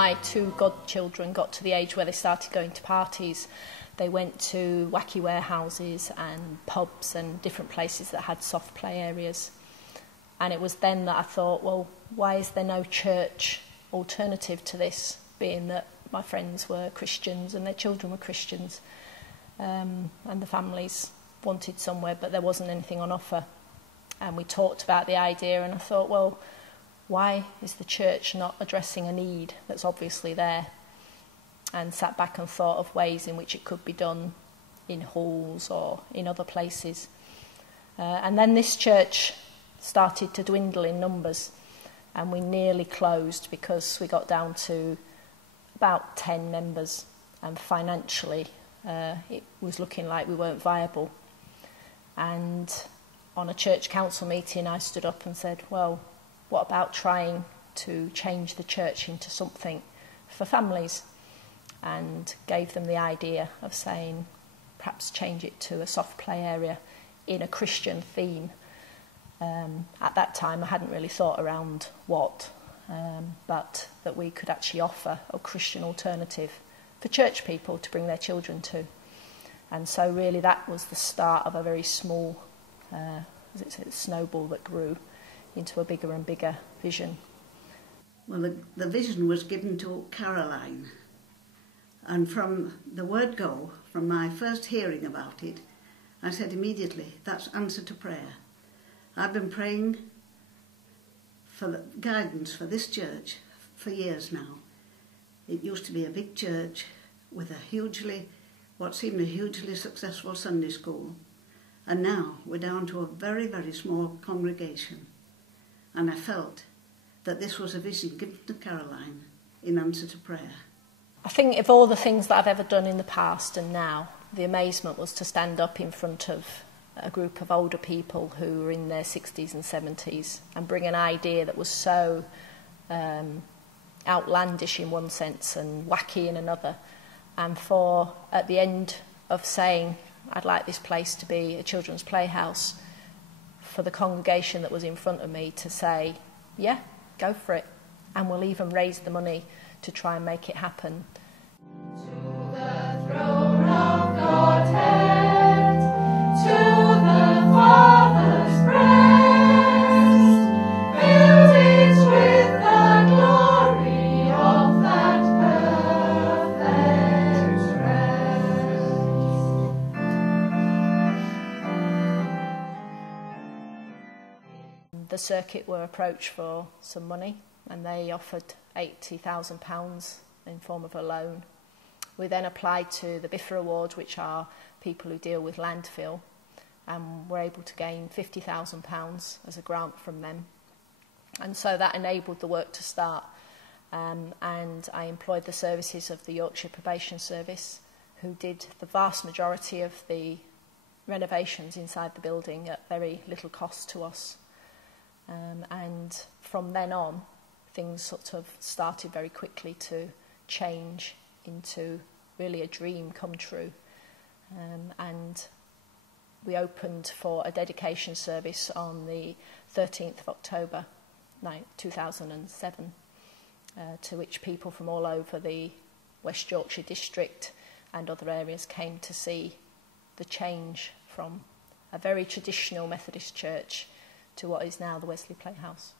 my two godchildren got to the age where they started going to parties, they went to wacky warehouses and pubs and different places that had soft play areas. And it was then that I thought, well, why is there no church alternative to this, being that my friends were Christians and their children were Christians, and the families wanted somewhere, but there wasn't anything on offer. And we talked about the idea, and I thought, well, why is the church not addressing a need that's obviously there? And sat back and thought of ways in which it could be done in halls or in other places. And then this church started to dwindle in numbers, and we nearly closed because we got down to about 10 members, and financially it was looking like we weren't viable. And on a church council meeting I stood up and said, well, what about trying to change the church into something for families? And gave them the idea of saying perhaps change it to a soft play area in a Christian theme. At that time I hadn't really thought around what, but that we could actually offer a Christian alternative for church people to bring their children to. And so really that was the start of a very small snowball that grew into a bigger and bigger vision. Well, the vision was given to Caroline, and from the word go, from my first hearing about it, I said immediately, that's answer to prayer. I've been praying for the guidance for this church for years now. It used to be a big church with what seemed a hugely successful Sunday school, and now we're down to a very, very small congregation. And I felt that this was a vision given to Caroline in answer to prayer. I think of all the things that I've ever done in the past and now, the amazement was to stand up in front of a group of older people who were in their 60s and 70s and bring an idea that was so outlandish in one sense and wacky in another. And for, at the end of saying, I'd like this place to be a children's playhouse, for the congregation that was in front of me to say, yeah, go for it, and we'll even raise the money to try and make it happen. To the throne of Godhead, to the Father's breast, filled it with the glory of that perfect rest. The circuit were approached for some money, and they offered £80,000 in form of a loan. We then applied to the BIFA Award, which are people who deal with landfill, and were able to gain £50,000 as a grant from them. And so that enabled the work to start. And I employed the services of the Yorkshire Probation Service, who did the vast majority of the renovations inside the building at very little cost to us. And from then on, things sort of started very quickly to change into really a dream come true. And we opened for a dedication service on the 13th of October 2007, to which people from all over the West Yorkshire district and other areas came to see the change from a very traditional Methodist church to what is now the Wesley Playhouse.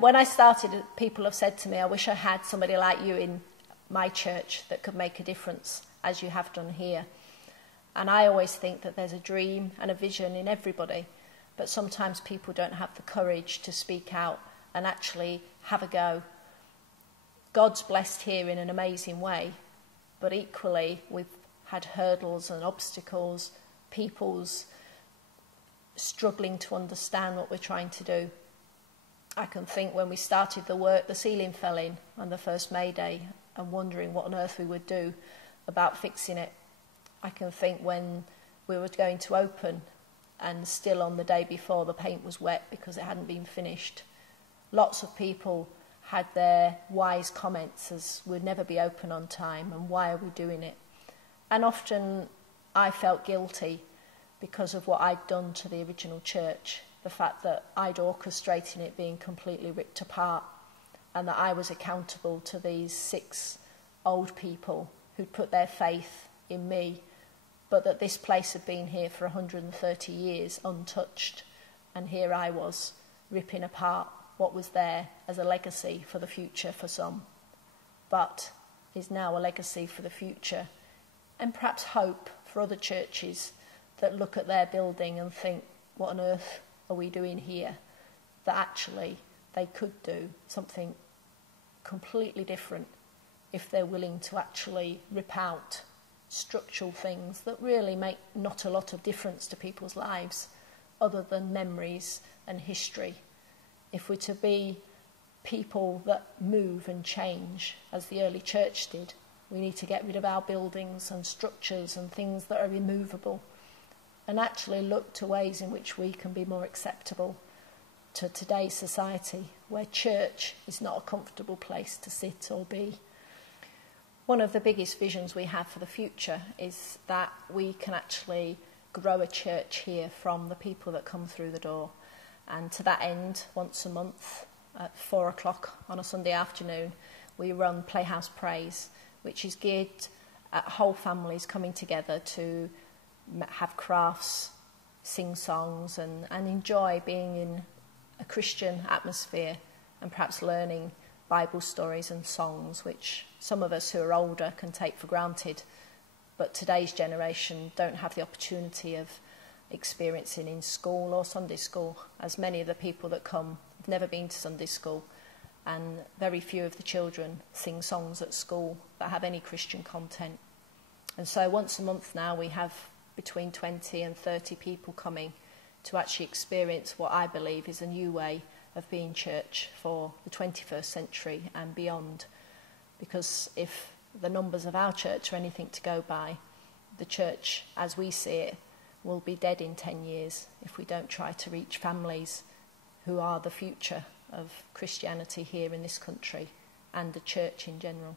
When I started, people have said to me, I wish I had somebody like you in my church that could make a difference, as you have done here. And I always think that there's a dream and a vision in everybody, but sometimes people don't have the courage to speak out and actually have a go. God's blessed here in an amazing way, but equally we've had hurdles and obstacles, people's struggling to understand what we're trying to do. I can think when we started the work, the ceiling fell in on the first May Day, and wondering what on earth we would do about fixing it. I can think when we were going to open, and still on the day before the paint was wet because it hadn't been finished. Lots of people had their wise comments as we'd never be open on time and why are we doing it. And often I felt guilty because of what I'd done to the original church, the fact that I'd orchestrated it being completely ripped apart. and that I was accountable to these 6 old people who'd put their faith in me, but that this place had been here for 130 years untouched, and here I was ripping apart what was there as a legacy for the future for some, but is now a legacy for the future, and perhaps hope for other churches that look at their building and think, what on earth are we doing here? That actually they could do something completely different if they're willing to actually rip out structural things that really make not a lot of difference to people's lives other than memories and history. If we're to be people that move and change as the early church did, we need to get rid of our buildings and structures and things that are immovable and actually look to ways in which we can be more acceptable to today's society, where church is not a comfortable place to sit or be. One of the biggest visions we have for the future is that we can actually grow a church here from the people that come through the door. And to that end, once a month at 4 o'clock on a Sunday afternoon, we run Playhouse Praise, which is geared at whole families coming together to have crafts, sing songs and enjoy being in a Christian atmosphere and perhaps learning Bible stories and songs, which some of us who are older can take for granted, but today's generation don't have the opportunity of experiencing in school or Sunday school, as many of the people that come have never been to Sunday school, and very few of the children sing songs at school that have any Christian content. And so once a month now we have between 20 and 30 people coming to actually experience what I believe is a new way of being church for the 21st century and beyond. Because if the numbers of our church are anything to go by, the church as we see it will be dead in 10 years if we don't try to reach families who are the future of Christianity here in this country and the church in general.